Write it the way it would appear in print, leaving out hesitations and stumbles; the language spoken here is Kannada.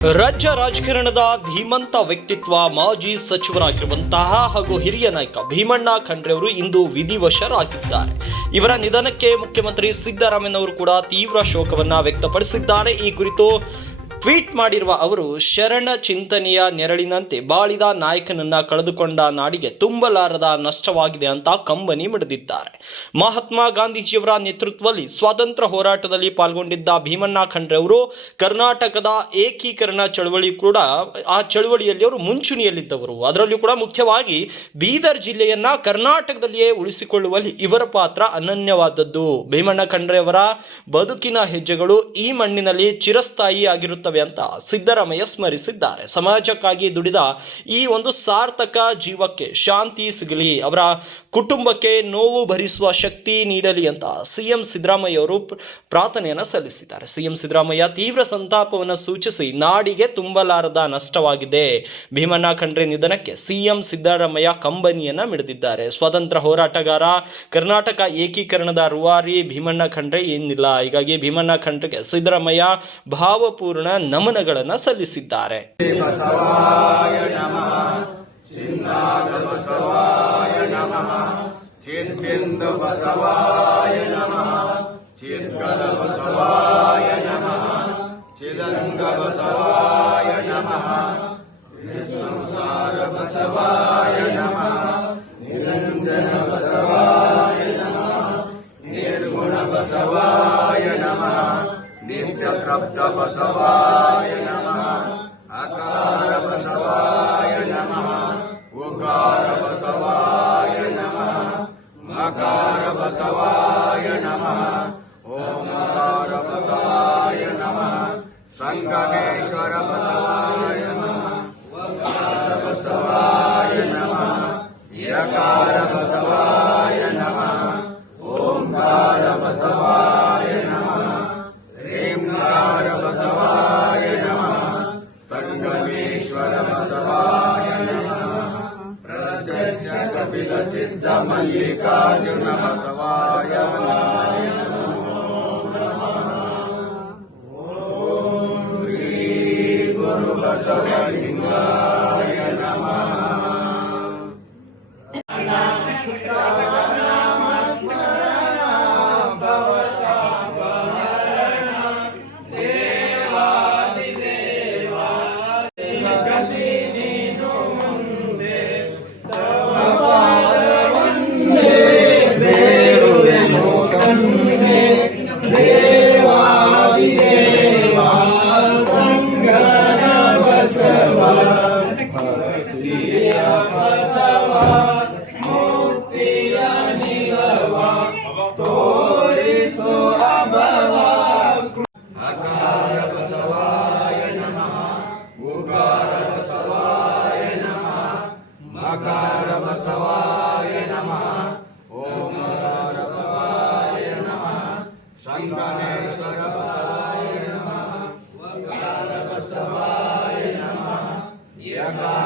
ರಾಜ್ಯ ರಾಜಕಾರಣದ ಧೀಮಂತ ವ್ಯಕ್ತಿತ್ವ ಮಾಜಿ ಸಚಿವರಾಗಿರುವಂತಹ ಹಾಗೂ ಹಿರಿಯ ನಾಯಕ ಭೀಮಣ್ಣ ಖಂಡ್ರೆ ಅವರು ಇಂದು ವಿಧಿವಶರಾಗಿದ್ದಾರೆ. ಇವರ ನಿಧನಕ್ಕೆ ಮುಖ್ಯಮಂತ್ರಿ ಸಿದ್ದರಾಮಯ್ಯನವರು ಕೂಡ ತೀವ್ರ ಶೋಕವನ್ನ ವ್ಯಕ್ತಪಡಿಸಿದ್ದಾರೆ. ಈ ಕುರಿತು ಟ್ವೀಟ್ ಮಾಡಿರುವ ಅವರು, ಶರಣ ಚಿಂತನೆಯ ನೆರಳಿನಂತೆ ಬಾಳಿದ ನಾಯಕನನ್ನ ಕಳೆದುಕೊಂಡ ನಾಡಿಗೆ ತುಂಬಲಾರದ ನಷ್ಟವಾಗಿದೆ ಅಂತ ಕಂಬನಿ ಮಿಡಿದಿದ್ದಾರೆ. ಮಹಾತ್ಮ ಗಾಂಧೀಜಿಯವರ ನೇತೃತ್ವದಲ್ಲಿ ಸ್ವಾತಂತ್ರ್ಯ ಹೋರಾಟದಲ್ಲಿ ಪಾಲ್ಗೊಂಡಿದ್ದ ಭೀಮಣ್ಣ ಖಂಡ್ರೆ ಅವರು ಕರ್ನಾಟಕದ ಏಕೀಕರಣ ಚಳವಳಿ ಕೂಡ ಆ ಚಳವಳಿಯಲ್ಲಿ ಅವರು ಮುಂಚೂಣಿಯಲ್ಲಿದ್ದವರು. ಅದರಲ್ಲೂ ಕೂಡ ಮುಖ್ಯವಾಗಿ ಬೀದರ್ ಜಿಲ್ಲೆಯನ್ನ ಕರ್ನಾಟಕದಲ್ಲಿಯೇ ಉಳಿಸಿಕೊಳ್ಳುವಲ್ಲಿ ಇವರ ಪಾತ್ರ ಅನನ್ಯವಾದದ್ದು. ಭೀಮಣ್ಣ ಖಂಡ್ರೆ ಅವರ ಬದುಕಿನ ಹೆಜ್ಜೆಗಳು ಈ ಮಣ್ಣಿನಲ್ಲಿ ಚಿರಸ್ಥಾಯಿ ಆಗಿರುತ್ತವೆ ಅಂತ ಸಿದ್ದರಾಮಯ್ಯ ಸ್ಮರಿಸಿದ್ದಾರೆ. ಸಮಾಜಕ್ಕಾಗಿ ದುಡಿದ ಈ ಒಂದು ಸಾರ್ಥಕ ಜೀವಕ್ಕೆ ಶಾಂತಿ ಸಿಗಲಿ, ಅವರ ಕುಟುಂಬಕ್ಕೆ ನೋವು ಭರಿಸುವ ಶಕ್ತಿ ನೀಡಲಿ ಅಂತ ಸಿಎಂ ಸಿದ್ದರಾಮಯ್ಯ ಅವರು ಪ್ರಾರ್ಥನೆಯನ್ನು ಸಲ್ಲಿಸಿದ್ದಾರೆ. ಸಿಎಂ ಸಿದ್ದರಾಮಯ್ಯ ತೀವ್ರ ಸಂತಾಪವನ್ನು ಸೂಚಿಸಿ ನಾಡಿಗೆ ತುಂಬಲಾರದ ನಷ್ಟವಾಗಿದೆ. ಭೀಮಣ್ಣ ಖಂಡ್ರೆ ನಿಧನಕ್ಕೆ ಸಿಎಂ ಸಿದ್ದರಾಮಯ್ಯ ಕಂಬನಿಯನ್ನ ಮಿಡಿದಿದ್ದಾರೆ. ಸ್ವಾತಂತ್ರ್ಯ ಹೋರಾಟಗಾರ, ಕರ್ನಾಟಕ ಏಕೀಕರಣದ ರೂವಾರಿ ಭೀಮಣ್ಣ ಖಂಡ್ರೆ ಏನಿಲ್ಲ. ಹೀಗಾಗಿ ಭೀಮಣ್ಣ ಖಂಡ್ರೆಗೆ ಸಿದ್ದರಾಮಯ್ಯ ಭಾವಪೂರ್ಣ ನಮನಗಳನ್ನು ಸಲ್ಲಿಸಿದ್ದಾರೆ. ಚಿತ್ಪಿಂದು ಬಸವಾಯ ನಮಃ, ಚಿತ್ಕಲ ಬಸವಾಯ ನಮಃ, ಚಿದಂಗ ಬಸವಾಯ ನಮಃ, ಸಂಸಾರ ಬಸವಾಯ ನಮಃ, ನಿರಂಜನ ಬಸವಾಯ ನಮಃ, ನಿರ್ಗುಣ ಬಸವಾಯ ನಮಃ, ನಿತ್ಯ ತೃಪ್ತ ಬಸವಾಯ ನಮಃ, ಅಕಾರ ಬಸವಾಯ ನಮಃ, ಉಕಾರ ಬಸವಾಯ ನಮಃ, ಮಕಾರ ಬಸವಾಯ ನಮಃ, ಓಂಕಾರ ಬಸವಾಯ ನಮಃ, ಸಂಗಮೇಶ್ವರ ಬಸವಾಯ ನಮಃ, ವಕಾರ ಬಸವಾಯ ನಮಃ, ಯಕಾರ ಬಸವಾಯ ನಮಃ, ಓಂಕಾರ ಬಸವಾಯ ನಮಃ, ರೇಂಕಾರ ಬಸವಾಯ ನಮಃ, ಸಂಗಮೇಶ್ವರ ಬಸವಾಯ ನಮಃ, ಪ್ರತ್ಯಕ್ಷ ಕಪಿಲ ಸಿದ್ಧ ಮಲ್ಲಿಕಾರ್ಜುನ ಬಸವಾಯ ನಮಃ. ಓಂ ಶ್ರೀ ಗುರು ಬಸವಲಿಂಗಾಯ ನಮಃ. ಮಕಾರ ಬಸವಾಯ ನಮಃ, ಓಂಕಾರ ಬಸವಾಯ ನಮಃ, ಸಂಗಮೇಶ್ವರ ಬಸವಾಯ ನಮಃ, ವಕಾರ ಬಸವಾಯ ನಮಃ, ಯಕಾರ